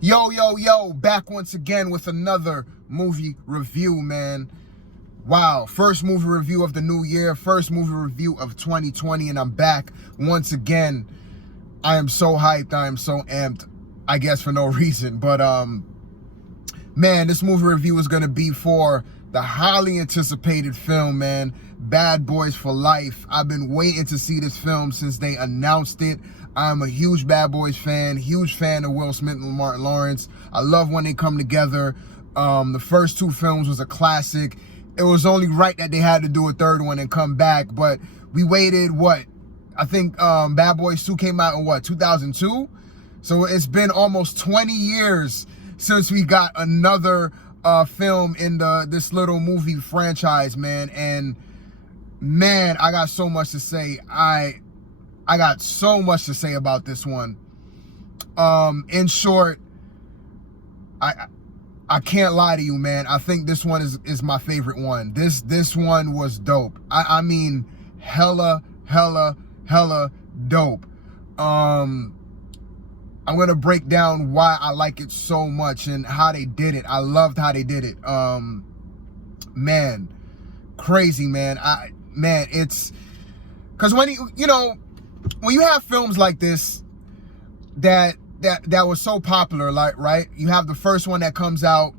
Yo, back once again with another movie review, man. Wow, first movie review of the new year, first movie review of 2020, and I'm back once again. I am so hyped, I am so amped, I guess for no reason, but man, this movie review is gonna be for the highly anticipated film, man, Bad Boys for Life. I've been waiting to see this film since they announced it. I'm a huge Bad Boys fan, huge fan of Will Smith and Martin Lawrence. I love when they come together. The first two films was a classic. It was only right that they had to do a third one and come back, but we waited, I think Bad Boys 2 came out in 2002? So it's been almost 20 years since we got another film in this little movie franchise, man. And man, I got so much to say. I got so much to say about this one. In short, I can't lie to you, man. I think this one is my favorite one. This one was dope. I mean, hella dope. I'm gonna break down why I like it so much and how they did it. I loved how they did it. Man, crazy, man. It's because when when you have films like this that was so popular, like, right? You have the first one that comes out,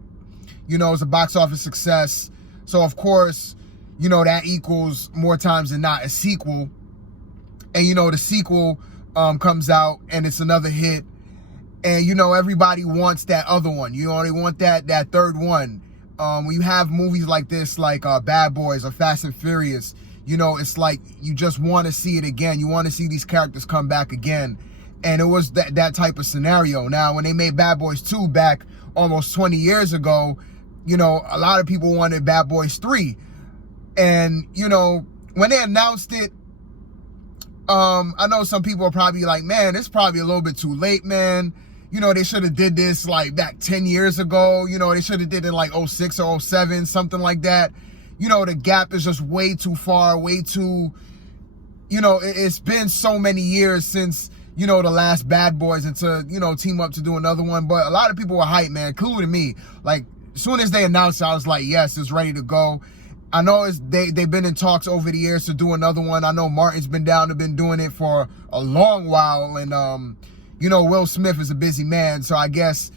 it's a box office success. So of course, that equals more times than not a sequel. And the sequel comes out and it's another hit. And everybody wants that other one. They want that third one. When you have movies like this, like Bad Boys or Fast and Furious, it's like you just want to see it again. You want to see these characters come back again. And it was that type of scenario. Now, when they made Bad Boys 2 back almost 20 years ago, a lot of people wanted Bad Boys 3. And, when they announced it, I know some people are probably like, man, it's probably a little bit too late, man. They should have did this like back 10 years ago. They should have did it like 06 or 07, something like that. The gap is just way too far, way too, it's been so many years since, the last Bad Boys, and to, team up to do another one. But a lot of people were hyped, man, including me. Like, as soon as they announced it, I was like, yes, it's ready to go. I know they've been in talks over the years to do another one. I know Martin's been doing it for a long while. And, Will Smith is a busy man. So I guess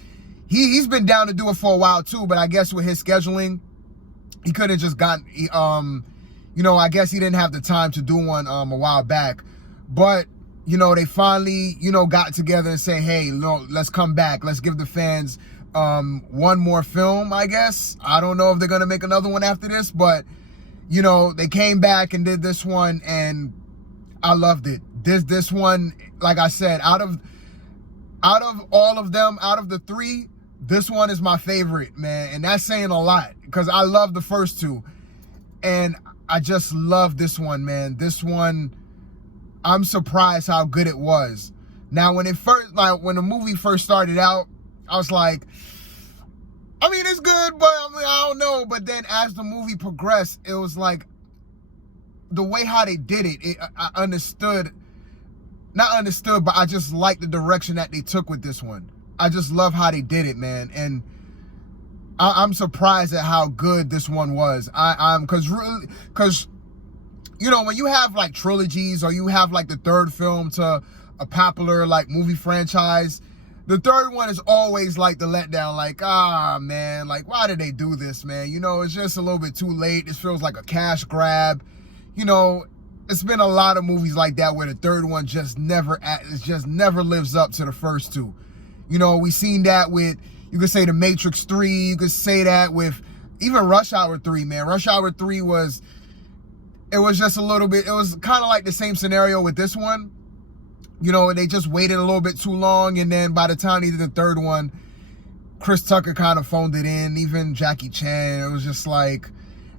he's been down to do it for a while too. But I guess with his scheduling, he could have just gotten, I guess he didn't have the time to do one a while back. But, they finally, got together and say, hey, let's come back. Let's give the fans one more film, I guess. I don't know if they're going to make another one after this, but, they came back and did this one, and I loved it. This one, like I said, out of all of them, out of the three, this one is my favorite, man. And that's saying a lot, because I love the first two. And I just love this one, man. This one, I'm surprised how good it was. Now, when the movie first started out, I was like, I mean, it's good, but I don't know. But then as the movie progressed, it was like the way how they did it, I understood. Not understood, but I just like the direction that they took with this one. I just love how they did it, man. And I'm surprised at how good this one was. Because when you have like trilogies, or you have like the third film to a popular like movie franchise, the third one is always like the letdown. Like, man, like, why did they do this, man? It's just a little bit too late. It feels like a cash grab. It's been a lot of movies like that where the third one just never lives up to the first two. We seen that with, you could say, The Matrix 3. You could say that with even Rush Hour 3, man. Rush Hour 3 was just a little bit, it was kind of like the same scenario with this one. They just waited a little bit too long, and then by the time they did the third one, Chris Tucker kind of phoned it in, even Jackie Chan. It was just like,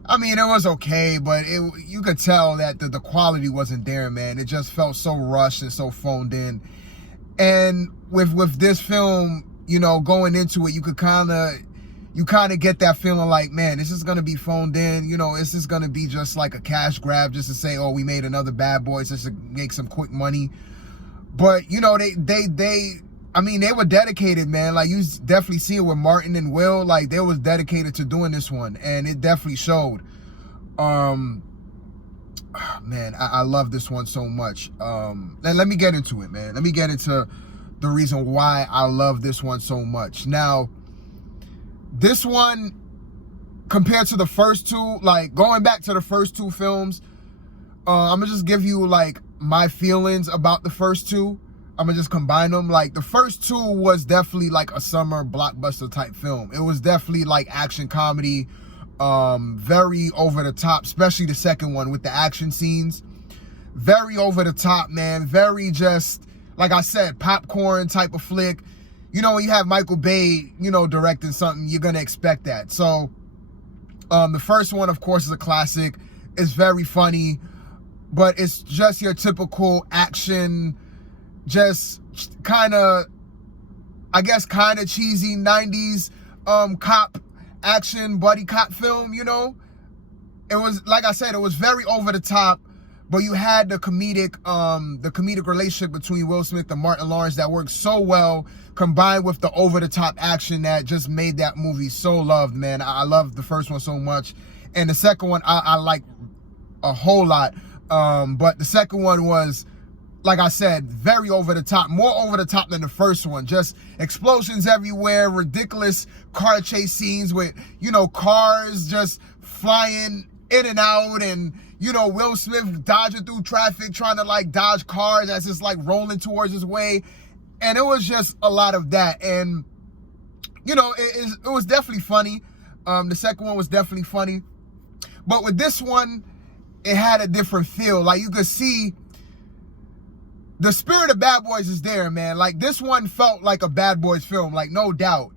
I mean, it was okay, but you could tell that the quality wasn't there, man. It just felt so rushed and so phoned in. And with this film, going into it, you kind of get that feeling like, man, this is going to be phoned in. This is going to be just like a cash grab, just to say, oh, we made another Bad Boys just to make some quick money. But, I mean, they were dedicated, man. Like, you definitely see it with Martin and Will. Like, they was dedicated to doing this one, and it definitely showed. Man, I love this one so much. Let me get into it, man. Let me get into the reason why I love this one so much. Now, this one, compared to the first two, like, going back to the first two films, I'm gonna just give you, like, my feelings about the first two. I'm gonna just combine them. Like, the first two was definitely like a summer blockbuster type film. It was definitely like action comedy, very over the top, especially the second one with the action scenes. Very over the top, man. Very just, like I said, popcorn type of flick. You know, when you have Michael Bay, you know, directing something, you're gonna expect that. So, the first one, of course, is a classic. It's very funny, but it's just your typical action, just kind of, I guess, kind of cheesy 90s cop action buddy cop film, you know? It was, like I said, it was very over the top, but you had the comedic relationship between Will Smith and Martin Lawrence that worked so well, combined with the over the top action that just made that movie so loved, man. I loved the first one so much, and the second one I like a whole lot. But the second one was, like I said, very over the top, more over the top than the first one. Just explosions everywhere, ridiculous car chase scenes with, you know, cars just flying in and out, and, you know, Will Smith dodging through traffic, trying to, like, dodge cars that's just, like, rolling towards his way. And it was just a lot of that. And, you know, it was definitely funny. The second one was definitely funny. But with this one, it had a different feel. Like, you could see the spirit of Bad Boys is there, man. Like, this one felt like a Bad Boys film, like, no doubt.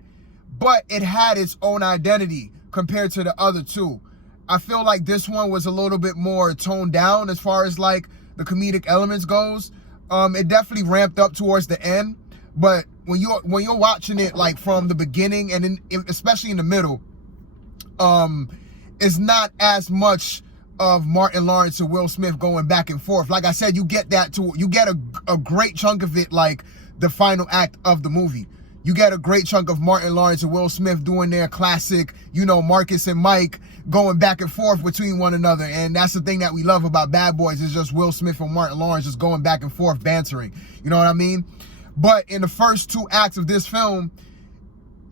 But it had its own identity compared to the other two. I feel like this one was a little bit more toned down as far as, like, the comedic elements goes. It definitely ramped up towards the end. But when you're watching it, like, from the beginning and especially in the middle, it's not as much of Martin Lawrence and Will Smith going back and forth. Like I said, you get a great chunk of it, like the final act of the movie. You get a great chunk of Martin Lawrence and Will Smith doing their classic, you know, Marcus and Mike going back and forth between one another. And that's the thing that we love about Bad Boys, is just Will Smith and Martin Lawrence just going back and forth, bantering. You know what I mean? But in the first two acts of this film,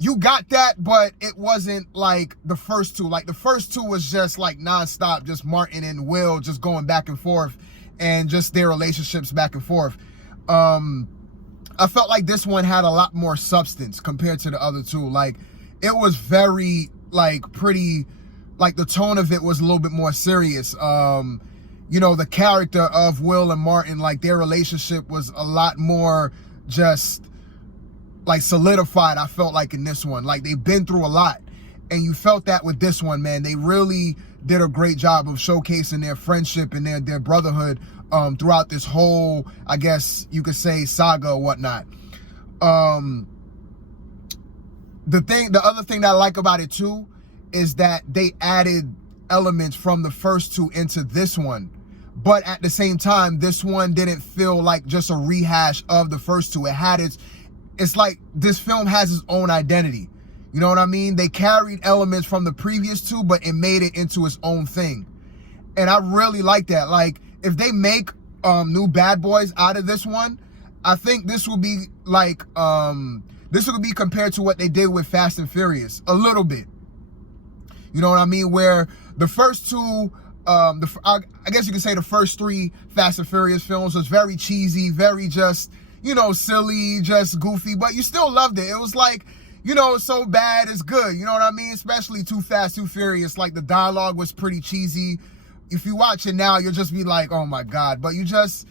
you got that, but it wasn't like the first two. Like, the first two was just like nonstop, just Martin and Will just going back and forth, and just their relationships back and forth. I felt like this one had a lot more substance compared to the other two. Like, it was very, like, pretty, like, the tone of it was a little bit more serious. You know, the character of Will and Martin, like, their relationship was a lot more just, like, solidified, I felt like, in this one. Like, they've been through a lot, and you felt that with this one, man. They really did a great job of showcasing their friendship and their brotherhood throughout this whole, I guess you could say, saga or whatnot. The other thing that I like about it too is that they added elements from the first two into this one, but at the same time, this one didn't feel like just a rehash of the first two. It had it's like this film has its own identity. You know what I mean? They carried elements from the previous two, but it made it into its own thing. And I really like that. Like, if they make new Bad Boys out of this one, I think this will be like, this will be compared to what they did with Fast and Furious a little bit. You know what I mean? Where the first two, I guess you could say the first three Fast and Furious films was very cheesy, very just, you know, silly, just goofy, but you still loved it. It was like, you know, so bad it's good. You know what I mean? Especially Too Fast, Too Furious. Like, the dialogue was pretty cheesy. If you watch it now, you'll just be like, oh my God. But it's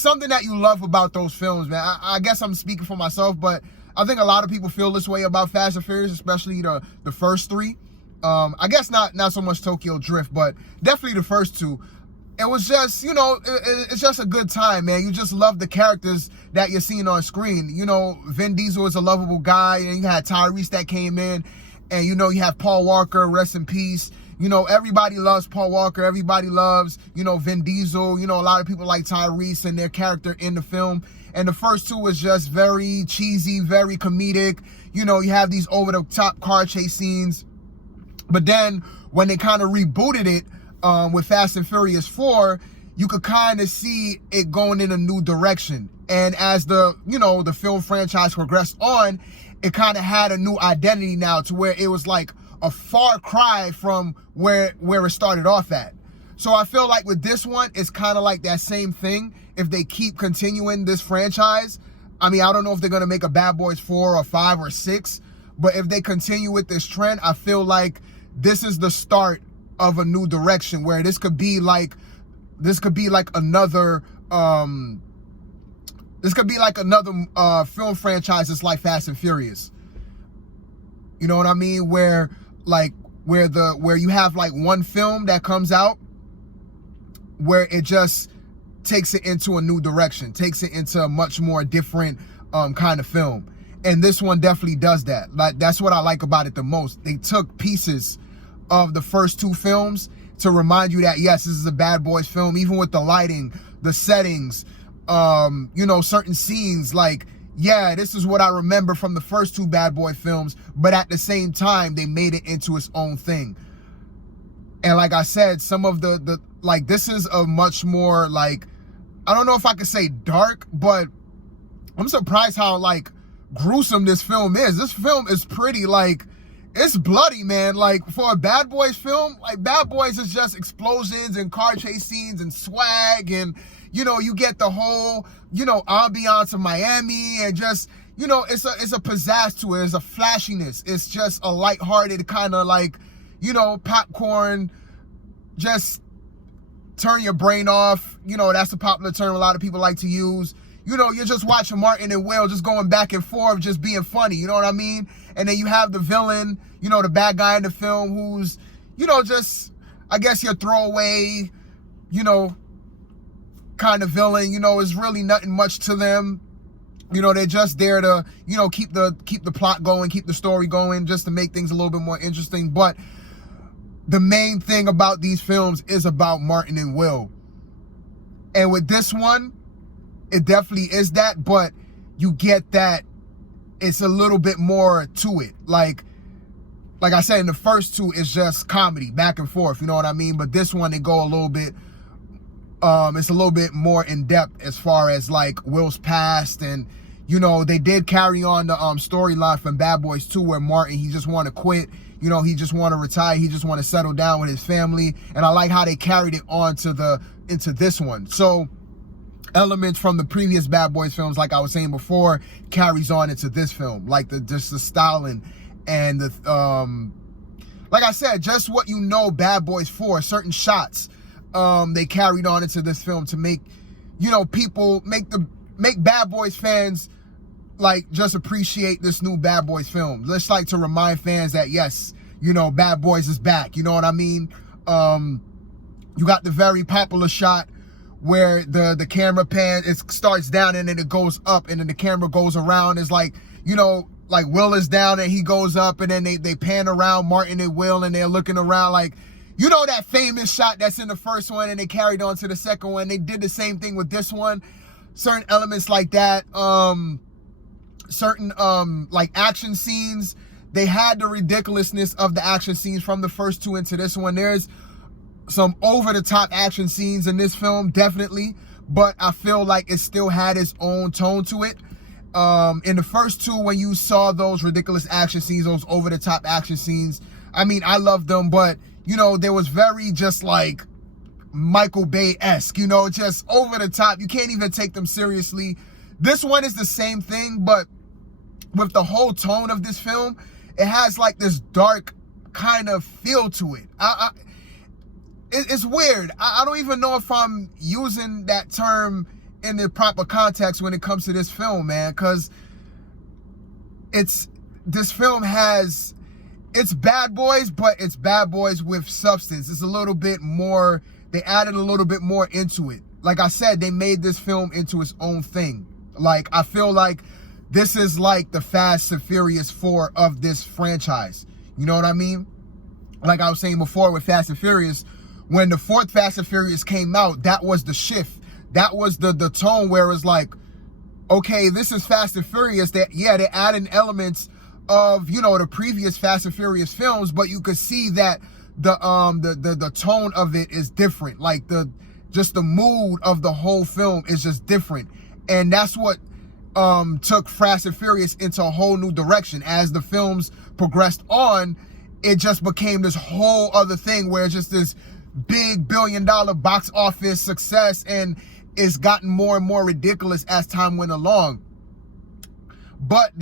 something that you love about those films, man. I guess I'm speaking for myself, but I think a lot of people feel this way about Fast and Furious, especially the first three. I guess not so much Tokyo Drift, but definitely the first two. It was just, you know, it's just a good time, man. You just love the characters that you're seeing on screen. You know, Vin Diesel is a lovable guy, and you had Tyrese that came in, and, you know, you have Paul Walker, rest in peace. You know, everybody loves Paul Walker. Everybody loves, you know, Vin Diesel. You know, a lot of people like Tyrese and their character in the film. And the first two was just very cheesy, very comedic. You know, you have these over-the-top car chase scenes. But then when they kind of rebooted it with Fast and Furious 4, you could kind of see it going in a new direction. And as the, you know, the film franchise progressed on, it kind of had a new identity now, to where it was like a far cry from where it started off at. So I feel like with this one, it's kind of like that same thing. If they keep continuing this franchise, I mean, I don't know if they're going to make a Bad Boys 4 or 5 or 6, but if they continue with this trend, I feel like this is the start of a new direction, where this could be like another film franchise that's like Fast and Furious. You know what I mean? Where you have like one film that comes out where it just takes it into a new direction, takes it into a much more different kind of film. And this one definitely does that. Like, that's what I like about it the most. They took pieces of the first two films to remind you that, yes, this is a Bad Boys film, even with the lighting, the settings, you know, certain scenes. Like, yeah, this is what I remember from the first two Bad Boy films, but at the same time, they made it into its own thing. And like I said, some of the like, this is a much more, like, I don't know if I could say dark, but I'm surprised how, like, gruesome this film is. This film is pretty, like, it's bloody, man. Like, for a Bad Boys film, like, Bad Boys is just explosions and car chase scenes and swag, and, you know, you get the whole, you know, ambiance of Miami, and just, you know, it's a pizzazz to it. It's a flashiness. It's just a lighthearted kind of, like, you know, popcorn, just turn your brain off. You know, that's the popular term a lot of people like to use. You know, you're just watching Martin and Will just going back and forth, just being funny, you know what I mean? And then you have the villain, you know, the bad guy in the film, who's, you know, just, I guess, your throwaway, you know, kind of villain. You know, it's really nothing much to them. You know, they're just there to, you know, keep the plot going, keep the story going, just to make things a little bit more interesting. But the main thing about these films is about Martin and Will. And with this one, it definitely is that, but you get that it's a little bit more to it. Like I said, in the first two, it's just comedy, back and forth, you know what I mean? But this one, they go a little bit, it's a little bit more in depth as far as, like, Will's past. And, you know, they did carry on the storyline from Bad Boys 2, where Martin, he just want to quit. You know, he just want to retire. He just want to settle down with his family. And I like how they carried it on into this one. So elements from the previous Bad Boys films, like I was saying before, carries on into this film. Like just the styling and the like I said, just what you know Bad Boys for, certain shots they carried on into this film to make, you know, people make Bad Boys fans, like, just appreciate this new Bad Boys film. Let's, like, to remind fans that, yes, you know, Bad Boys is back. You know what I mean? You got the very popular shot where the camera pan, it starts down and then it goes up, and then the camera goes around. It's like, you know, like, Will is down and he goes up, and then they pan around Martin and Will, and they're looking around, like, you know, that famous shot that's in the first one, and they carried on to the second one. They did the same thing with this one. Certain elements like that. Certain like action scenes, they had the ridiculousness of the action scenes from the first two into this one. There's some over-the-top action scenes in this film, definitely, but I feel like it still had its own tone to it. In the first two, when you saw those ridiculous action scenes, those over-the-top action scenes, I mean, I loved them, but, you know, there was very just, like, Michael Bay-esque, you know, just over the top. You can't even take them seriously. This one is the same thing, but with the whole tone of this film, it has, like, this dark kind of feel to it. It's weird. I don't even know if I'm using that term in the proper context when it comes to this film, man, because this film has, it's Bad Boys, but it's Bad Boys with substance. It's a little bit more, they added a little bit more into it. Like I said, they made this film into its own thing. Like, I feel like this is like the Fast and Furious 4 of this franchise. You know what I mean? like I was saying before with Fast and Furious, when the fourth Fast and Furious came out, that was the shift. That was the tone where it's like, okay, this is Fast and Furious. That, yeah, they're adding elements of, you know, the previous Fast and Furious films, but you could see that the tone of it is different. Like just the mood of the whole film is just different. And that's what took Fast and Furious into a whole new direction. As the films progressed on, it just became this whole other thing where it's just this big billion-dollar box office success, and it's gotten more and more ridiculous as time went along. But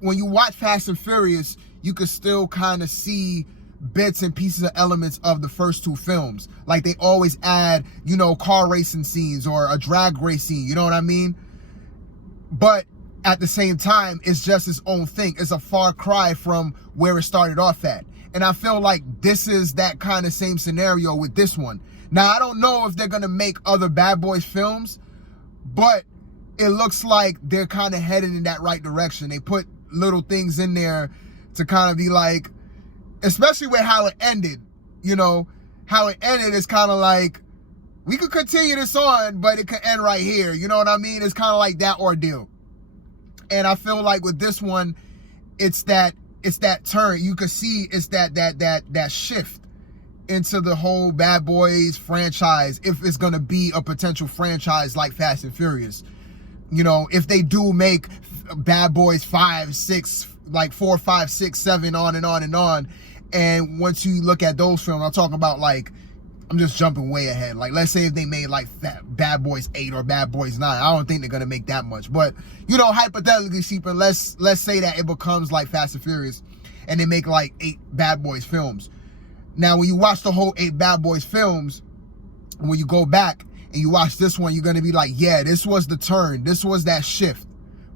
when you watch Fast and Furious, you could still kind of see bits and pieces of elements of the first two films. Like they always add, you know, car racing scenes or a drag race scene, you know what I mean? But at the same time, it's just its own thing. It's a far cry from where it started off at. And I feel like this is that kind of same scenario with this one. Now, I don't know if they're going to make other Bad Boys films, but it looks like they're kind of headed in that right direction. They put little things in there to kind of be like, especially with how it ended, you know, how it ended is kind of like, we could continue this on, but it could end right here. You know what I mean? It's kind of like that ordeal. And I feel like with this one, it's that turn. You could see it's that shift into the whole Bad Boys franchise, if it's going to be a potential franchise like Fast and Furious. You know, if they do make Bad Boys 5, 6, like 4, 5, 6, 7, on and on and on. And once you look at those films, I'm talking about, like, I'm just jumping way ahead. Like, let's say if they made like Bad Boys 8 or Bad Boys 9, I don't think they're gonna make that much. But, you know, hypothetically speaking, let's say that it becomes like Fast and Furious and they make like 8 Bad Boys films. Now, when you watch the whole 8 Bad Boys films, when you go back and you watch this one, you're gonna be like, yeah, this was the turn. This was that shift.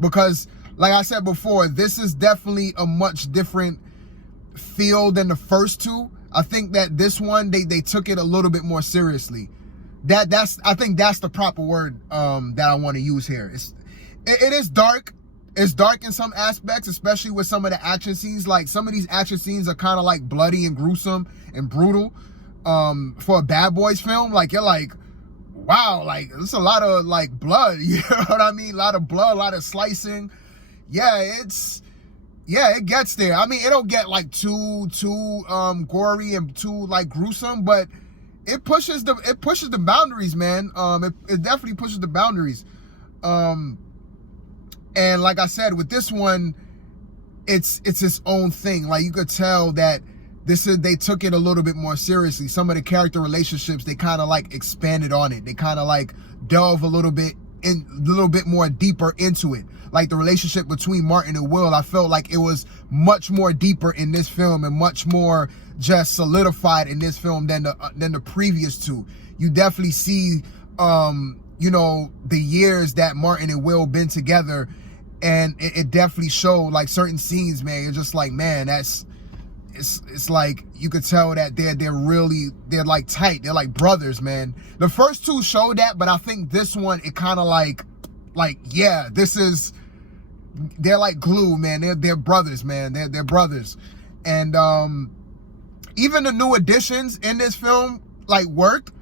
Because, like I said before, this is definitely a much different feel than the first two. I think that this one, they took it a little bit more seriously. I think that's the proper word that I want to use here. It is dark. It's dark in some aspects, especially with some of the action scenes. Like, some of these action scenes are kind of like bloody and gruesome and brutal for a Bad Boys film. Like, you're like, wow, like, there's a lot of like blood. You know what I mean? A lot of blood, a lot of slicing. Yeah, it gets there. I mean, it don't get like too gory and too like gruesome, but it pushes the boundaries, man. It definitely pushes the boundaries. And like I said, with this one, it's its own thing. Like, you could tell that they took it a little bit more seriously. Some of the character relationships, they kind of like expanded on it. They kind of like delve a little bit more deeper into it. Like the relationship between Martin and Will, I felt like it was much more deeper in this film and much more just solidified in this film than the previous two. You definitely see, you know, the years that Martin and Will been together, and it definitely showed like certain scenes, man. You're just like, man, it's like you could tell that they're like tight. They're like brothers, man. The first two showed that, but I think this one, it kind of like, yeah, they're like glue, man. They're brothers, man. They're brothers. And even the new additions in this film like worked.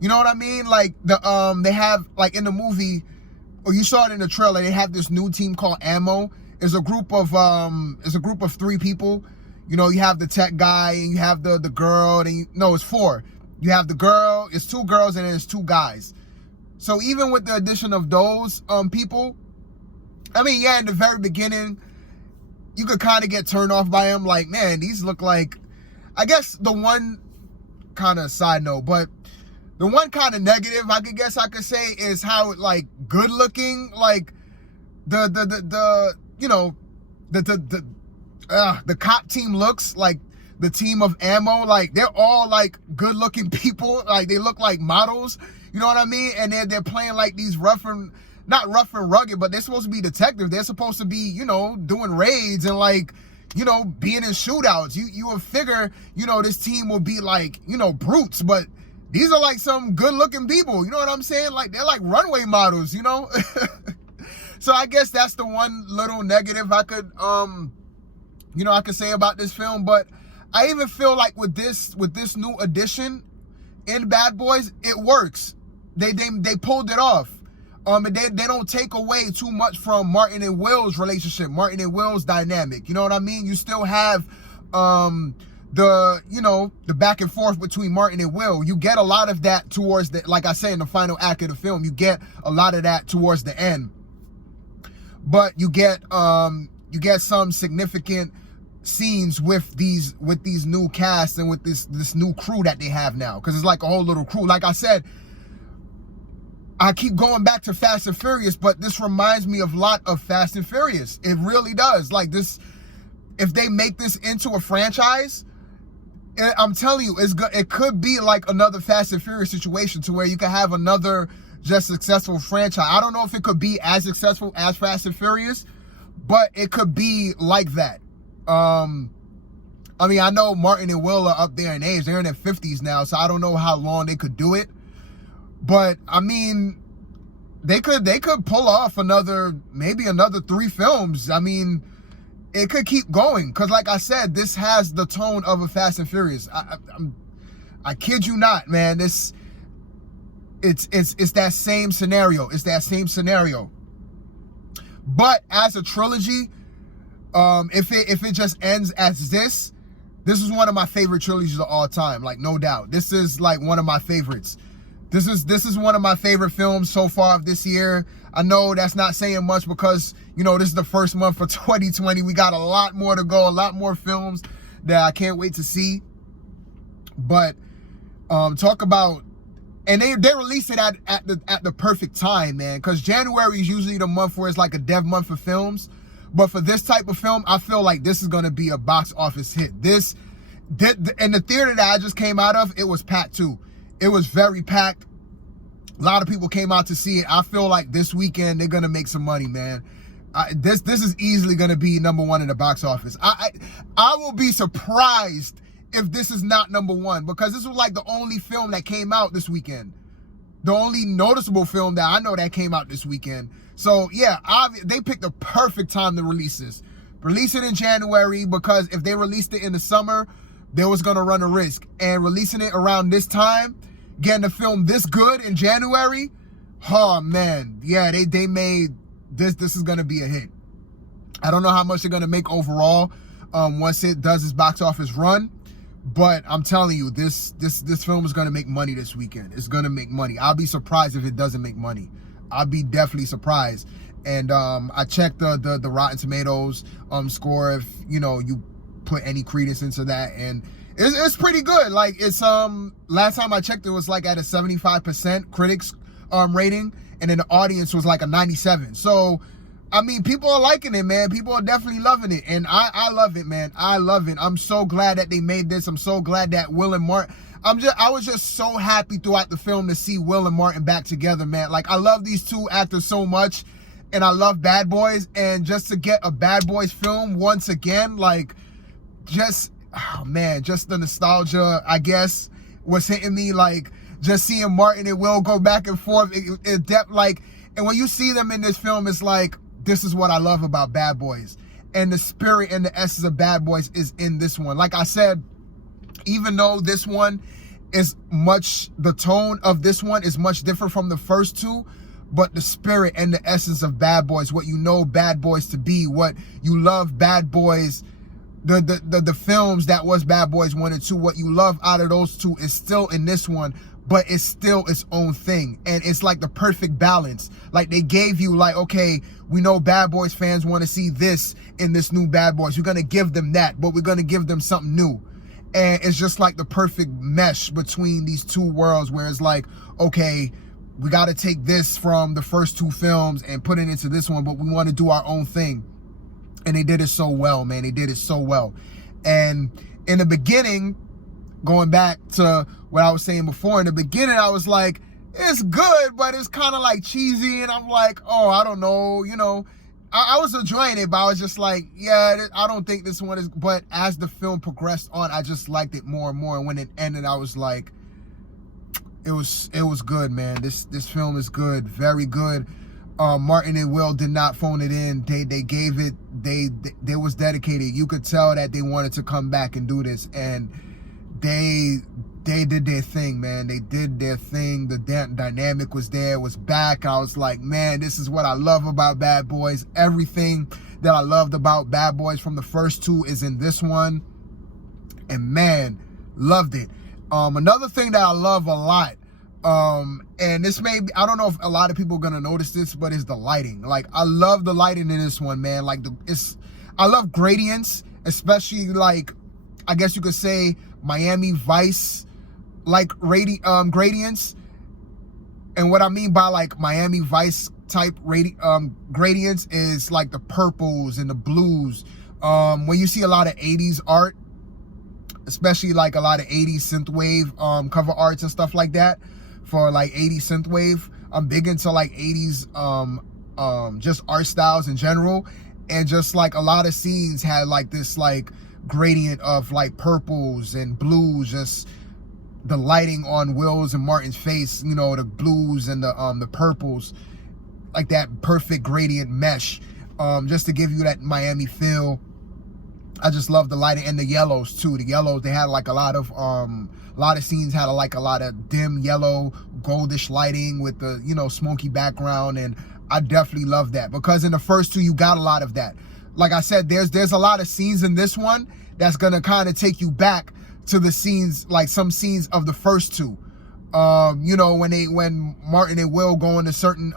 You know what I mean? Like they have, like, in the movie, or you saw it in the trailer, they have this new team called Ammo. It's a group of 3 people. You know, you have the tech guy, and you have the girl, and it's 4. You have the girl, it's 2 girls, and then it's 2 guys. So even with the addition of those people, I mean, yeah, in the very beginning, you could kind of get turned off by them. Like, man, these look like, I guess the one kind of side note, but the one kind of negative, I could say, is how, like, good looking, like, the cop team looks. Like, the team of Ammo, like, they're all like good looking people. Like, they look like models. You know what I mean? And they're playing like these not rough and rugged, but they're supposed to be detectives. They're supposed to be, you know, doing raids and, like, you know, being in shootouts. You would figure, you know, this team will be like, you know, brutes, but these are like some good looking people. You know what I'm saying? Like, they're like runway models, you know? So I guess that's the one little negative I could say about this film. But I even feel like with this new addition in Bad Boys, it works. They pulled it off. And they don't take away too much from Martin and Will's relationship, Martin and Will's dynamic. You know what I mean? You still have the back and forth between Martin and Will. You get a lot of that towards the, like I say, in the final act of the film. You get a lot of that towards the end. But you get some significant scenes with these new casts and with this new crew that they have now, because it's like a whole little crew. Like I said, I keep going back to Fast and Furious, but this reminds me of a lot of Fast and Furious. It really does. Like this, if they make this into a franchise, I'm telling you, it could be like another Fast and Furious situation, to where you could have another just successful franchise. I don't know if it could be as successful as Fast and Furious, but it could be like that. I mean, I know Martin and Will are up there in age. They're in their 50s now, so I don't know how long they could do it. But I mean, they could pull off maybe another 3 films. I mean, it could keep going, because like I said, this has the tone of a Fast and Furious. I kid you not, man. It's that same scenario. It's that same scenario. But as a trilogy, if it just ends as this is one of my favorite trilogies of all time, like no doubt. This is like one of my favorites. This is one of my favorite films so far of this year. I know that's not saying much, because, you know, this is the first month for 2020. We got a lot more to go, a lot more films that I can't wait to see. But talk about, and they release it at the perfect time, man, because January is usually the month where it's like a dev month for films. But for this type of film, I feel like this is going to be a box office hit. And the theater that I just came out of, it was packed too. It was very packed. A lot of people came out to see it. I feel like this weekend they're gonna make some money, man. This is easily gonna be #1 in the box office. I will be surprised if this is not #1, because this was like the only film that came out this weekend. The only noticeable film that I know that came out this weekend. So yeah, they picked the perfect time to release this. Release it in January, because if they released it in the summer, they was gonna run a risk. And releasing it around this time, getting the film this good in January, oh man, yeah, they made this is gonna be a hit. I don't know how much they're gonna make overall once it does its box office run, but I'm telling you, this film is gonna make money this weekend. It's gonna make money. I'll be surprised if it doesn't make money. I'll be definitely surprised. And I checked the Rotten Tomatoes score, if you put any credence into that, and it's pretty good. Like, it's last time I checked, it was like at a 75% critics rating, and then the audience was like a 97. So I mean, people are liking it, man. People are definitely loving it, and I love it, man. I love it. I'm so glad that they made this. I'm so glad that Will and Martin, I was just so happy throughout the film to see Will and Martin back together, man. Like, I love these two actors so much, and I love Bad Boys, and just to get a Bad Boys film once again, like, just, oh man, just the nostalgia, I guess, was hitting me. Like, just seeing Martin and Will go back and forth, it depth, like, and when you see them in this film, it's like, this is what I love about Bad Boys. And the spirit and the essence of Bad Boys is in this one. Like I said, even though this one is the tone of this one is much different from the first two, but the spirit and the essence of Bad Boys, what you know Bad Boys to be, what you love Bad Boys, the films that was Bad Boys 1 and 2, what you love out of those two is still in this one, but it's still its own thing. And it's like the perfect balance. Like, they gave you, like, okay, we know Bad Boys fans want to see this in this new Bad Boys. We're going to give them that, but we're going to give them something new. And it's just like the perfect mesh between these two worlds, where it's like, okay, we got to take this from the first two films and put it into this one, but we want to do our own thing. And they did it so well, man. They did it so well. And in the beginning, going back to what I was saying before, in the beginning, I was like, it's good, but it's kind of like cheesy. And I'm like, oh, I don't know, I was enjoying it, but I was just like, yeah, I don't think this one is. But as the film progressed on, I just liked it more and more. And when it ended, I was like, it was good, man. This film is good, very good. Martin and Will did not phone it in. They gave it, they was dedicated. You could tell that they wanted to come back and do this, and they did their thing, man. They did their thing. The dynamic was there, was back. I was like, man, this is what I love about Bad Boys. Everything that I loved about Bad Boys from the first two is in this one, and man, loved it. Another thing that I love a lot, and this may be, I don't know if a lot of people are gonna notice this, but it's the lighting. Like, I love the lighting in this one, man. Like, I love gradients, especially, like, I guess you could say Miami Vice like gradients. And what I mean by like Miami Vice type gradients is like the purples and the blues. When you see a lot of 80s art, especially like a lot of 80s synthwave cover arts and stuff like that, for like 80s synthwave, I'm big into like 80s just art styles in general. And just like a lot of scenes had like this like gradient of like purples and blues, just the lighting on Will's and Martin's face, you know, the blues and the purples, like that perfect gradient mesh, just to give you that Miami feel. I just love the lighting, and the yellows too. The yellows, they had like a lot of scenes had like a lot of dim yellow, goldish lighting with the, you know, smoky background, and I definitely love that, because in the first two you got a lot of that. Like I said, there's a lot of scenes in this one that's gonna kind of take you back to the scenes, like some scenes of the first two. You know, when Martin and Will go into certain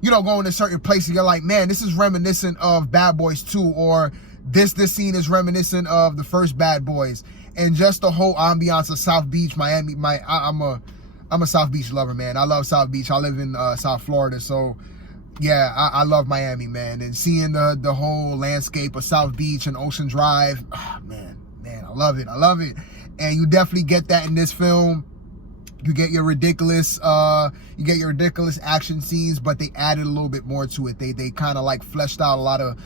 you know, going to certain places, you're like, man, this is reminiscent of Bad Boys 2, or this scene is reminiscent of the first Bad Boys. And just the whole ambiance of South Beach, Miami. I'm a South Beach lover, man. I love South Beach. I live in South Florida, so yeah, I love Miami, man. And seeing the whole landscape of South Beach and Ocean Drive, man, I love it. I love it. And you definitely get that in this film. You get your ridiculous action scenes, but they added a little bit more to it. They kind of like fleshed out a lot of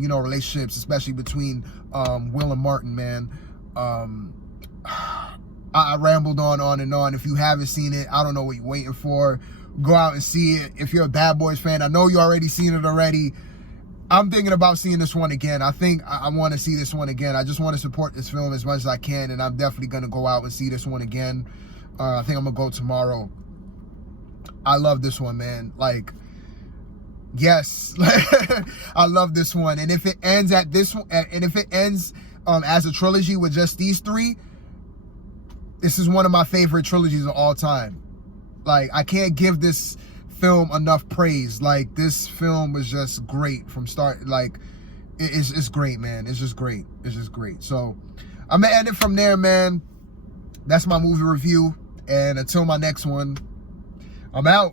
you know, relationships, especially between Will and Martin, man. I rambled on and on. If you haven't seen it, I don't know what you're waiting for. Go out and see it. If you're a Bad Boys fan, I know you already seen it already. I'm thinking about seeing this one again. I think I want to see this one again. I just want to support this film as much as I can, and I'm definitely going to go out and see this one again. I think I'm going to go tomorrow. I love this one, man. Like, yes. I love this one. And if it ends at this one, and if it ends as a trilogy with just these three, this is one of my favorite trilogies of all time. Like, I can't give this film enough praise. Like, this film was just great from start. Like, it's great, man. It's just great. It's just great. So I'm gonna end it from there, man. That's my movie review, and until my next one, I'm out.